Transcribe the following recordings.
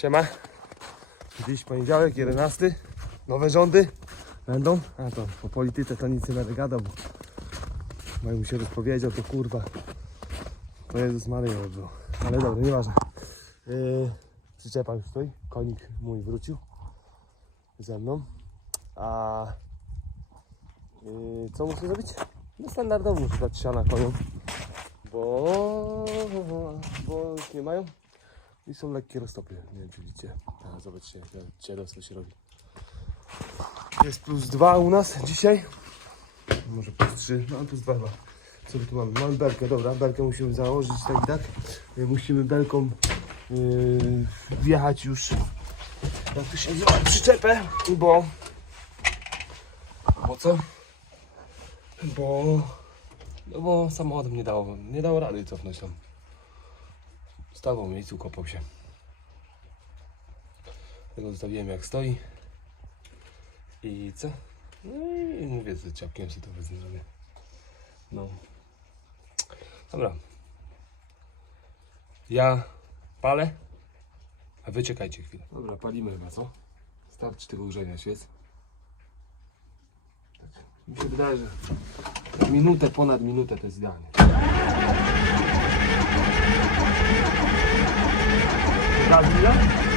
Siema. Dziś poniedziałek, 11. Nowe rządy będą. A to po polityce to nic nie będę gadał, bo mi się rozpowiedział, to kurwa. To Jezus Maryja odbył. Ale dobra, nieważne. Yy, przyczepa już stoi. Konik mój wrócił ze mną. A yy, co muszę zrobić? No standardowo muszę dać siana koniom. Bo, bo już nie mają. I są lekkie roztopy. Nie wiem czy widzicie. Zobaczcie jak cierostwo się robi. Jest plus dwa u nas dzisiaj. Może plus trzy, no plus dwa chyba. Co my tu mamy? Mamy belkę, dobra, belkę musimy założyć tak i tak. Y, Musimy belką yy, wjechać już jak to się nazywa, przyczepę, bo bo co? Bo no bo samochodem nie dało, nie dało rady cofnąć tam. Stawał w miejscu, kopał się. Tego zostawiłem jak stoi. I co? No i mówię, że ciapkiem sobie to wezmę. No. Dobra. Ja palę, a wy czekajcie chwilę. Dobra, palimy chyba, co? Starczy tego grzenia świec. Tak. Mi się wydaje, że minutę, ponad minutę to jest idealnie. Kalbimden.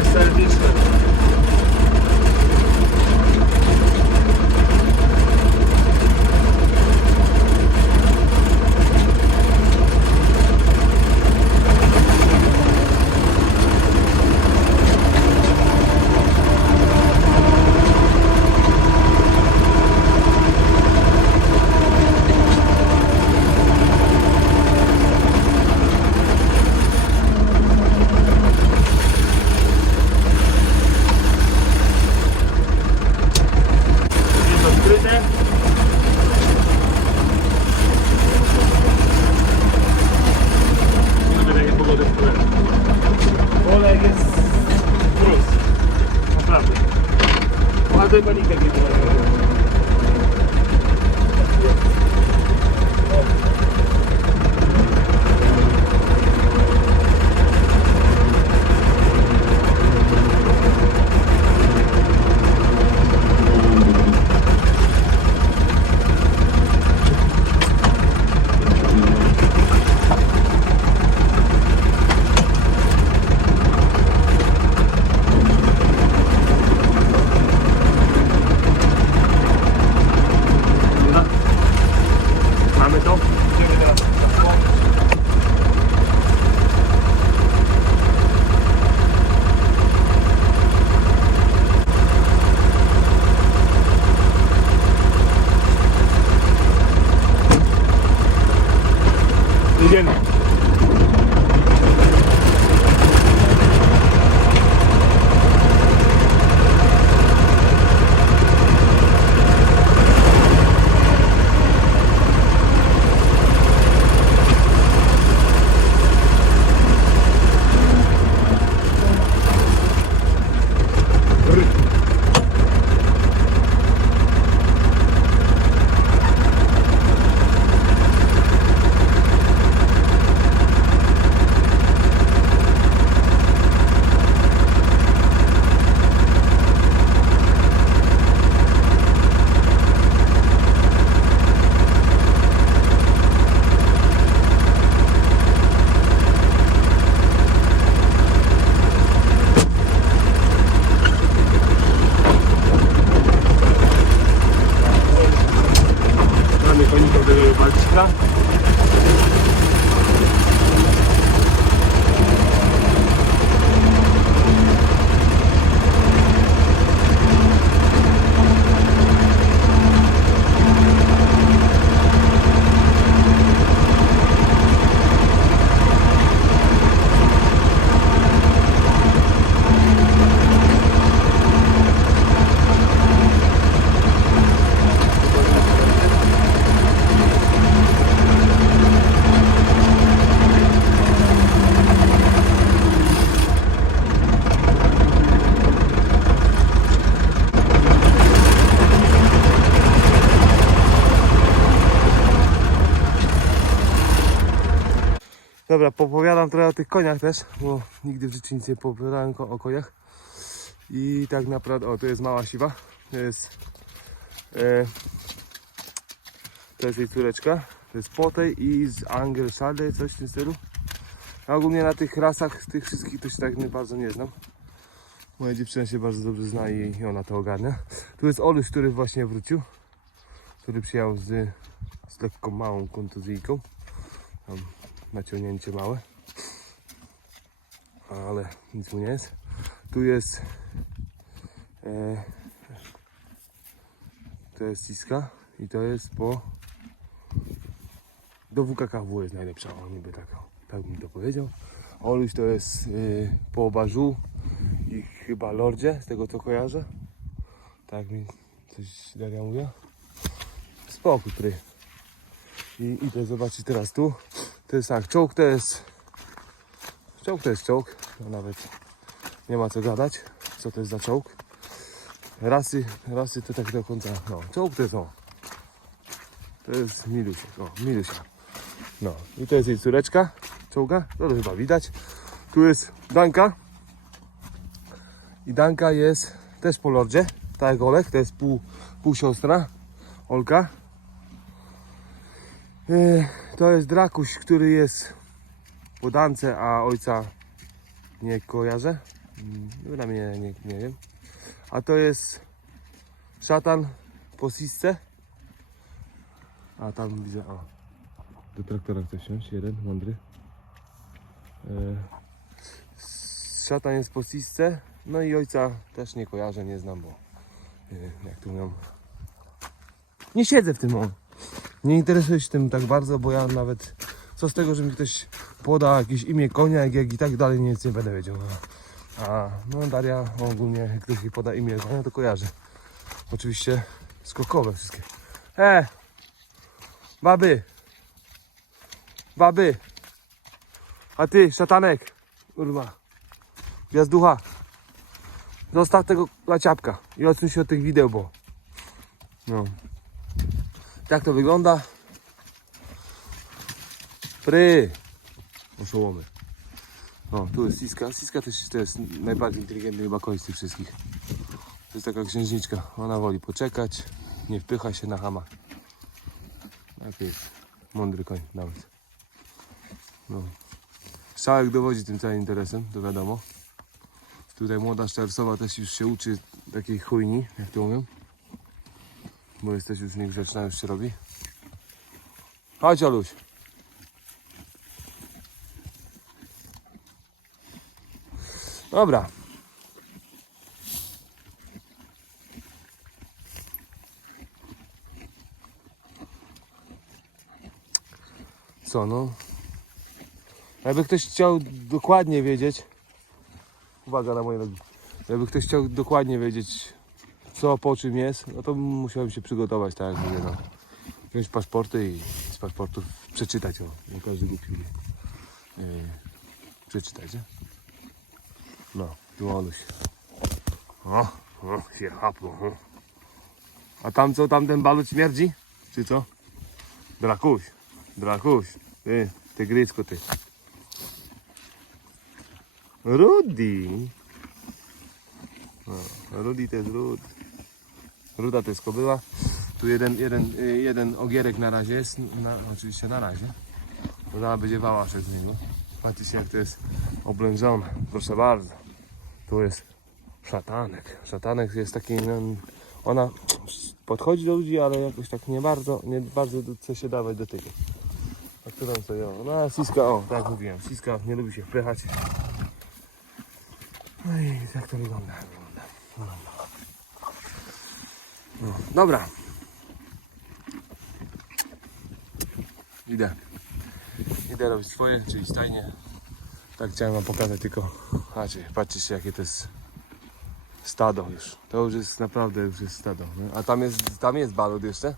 Jest serwiczny. Dobra, popowiadam trochę o tych koniach też, bo nigdy w życiu nic nie opowiadałem ko- o koniach. I tak naprawdę, o, to jest mała siwa. To jest, e, to jest jej córeczka. To jest Potej i z Angelsade, coś w tym stylu. A ogólnie na tych rasach, tych wszystkich to się tak nie bardzo nie znam. Moja dziewczyna się bardzo dobrze zna i, i ona to ogarnia. Tu jest Oluś, który właśnie wrócił. Który przyjechał z, z lekką małą kontuzyjką. Tam naciągnięcie małe. Ale nic mu nie jest. Tu jest e, to jest Iska i to jest po do WKKW jest najlepsza, o niby tak, tak bym to powiedział. Oluś to jest y, po Bażu i chyba Lordzie, z tego co kojarzę. Tak mi coś Daria mówiła. Spokój, który. I idę zobaczyć teraz tu. To jest tak, czołg to jest. Czołg to jest czołg. No nawet nie ma co gadać. Co to jest za czołg. Rasy, rasy to tak do końca. No, czołg to jest o. To jest Milusiek. O, Milusia. No i to jest jej córeczka. Czołga. To chyba widać. Tu jest Danka. I Danka jest też po lordzie. Tak jak Olek. To jest pół, pół siostra. Olka. Yy, To jest Drakuś, który jest Podance, a ojca nie kojarzę. Mm, Dla mnie nie, nie wiem. A to jest szatan po sisce. A tam widzę, o. Do traktora chce wsiąść, jeden, mądry. E, szatan jest po sisce. No i ojca też nie kojarzę, nie znam, bo nie wiem, jak tu mówią. Nie siedzę w tym, o. Nie interesuję się tym tak bardzo, bo ja nawet co z tego, że mi ktoś poda jakieś imię konia, jak, i tak dalej nic nie będę wiedział. A no Daria ogólnie, jak ktoś mi poda imię konia, to kojarzy. Oczywiście skokowe wszystkie. E! Baby! Baby! A ty, szatanek! Kurwa. Gwiazducha! Zostaw tego laciapka i odsuń się od tych wideł, bo... No. Tak to wygląda. Pry! Oszołomy. O, tu jest Siska. Siska też to jest najbardziej inteligentny chyba koń z tych wszystkich. To jest taka księżniczka. Ona woli poczekać. Nie wpycha się na hama. Tak jest. Mądry koń nawet. No. Strzałek dowodzi tym całym interesem, to wiadomo. Tutaj młoda Szczersowa też już się uczy takiej chujni, jak to mówią. Bo jest też już niegrzeczna, już się robi. Chodź Oluś. Dobra. Co no? Jakby ktoś chciał dokładnie wiedzieć. Uwaga na moje nogi. Jakby ktoś chciał dokładnie wiedzieć, co po czym jest, no to musiałem się przygotować, tak jak mówię, no. Wziąć paszporty i z paszportów przeczytać, o, nie każdy głupi. Yy, przeczytać, nie? No, tu Oluś. O, o, się hapło. O. A tam co, tam ten balut śmierdzi? Czy co? Drakuś, Drakuś, ty, tygrysku ty. Rudy. No, Rudy to jest Rud. Ruda to jest kobyła. Tu jeden, jeden, y, jeden ogierek na razie jest, na, oczywiście na razie. Zaraz będzie wałaszek z niego. Patrzcie jak to jest oblężone. Proszę bardzo. Tu jest szatanek. Szatanek jest taki, no, ona podchodzi do ludzi, ale jakoś tak nie bardzo, nie bardzo chce się dawać do tego. A którą sobie, o, no Siska, o, tak mówiłem, Siska nie lubi się wpychać. No i tak to wygląda. wygląda. Dobra. Idę. Idę robić swoje, czyli stajnie. Tak chciałem wam pokazać tylko. Patrzcie, patrzcie jakie to jest stado już. To już jest naprawdę już jest stado. A tam jest, tam jest balot jeszcze.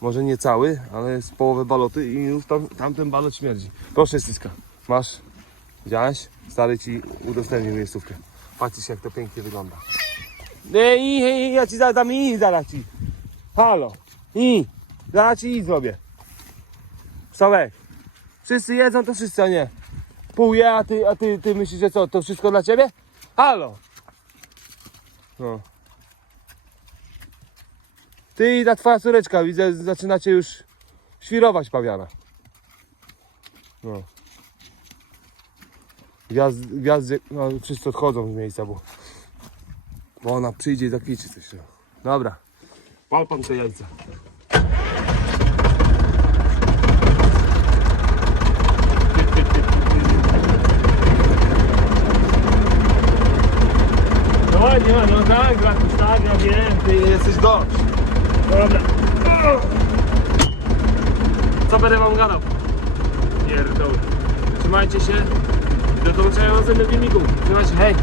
Może nie cały, ale jest połowę baloty i już tam, tamten balot śmierdzi. Proszę Styska, masz. Widziałeś? Stary ci udostępnił miejscówkę. Patrzcie jak to pięknie wygląda. Nie, i, i, ja ci zadam i zaraz ci. Halo. I. Zaraz ci i zrobię. Wstawek. Wszyscy jedzą, to wszyscy, a nie. Pół je, a ty, a ty, ty myślisz, że co, to wszystko dla ciebie? Halo. No. Ty i ta twoja córeczka, widzę, zaczynacie już świrować pawiana. No. Gwiazd, gwiazdy, no wszyscy odchodzą z miejsca, bo, bo ona przyjdzie i zakwiczy coś. No. Dobra. Pal pan te jajca. No ładnie, no tak, tak, jesteś gość. Dobra. Co będę wam gadał? Pierdolę. Trzymajcie się. Do zobaczenia w filmiku. Trzymajcie się, hej.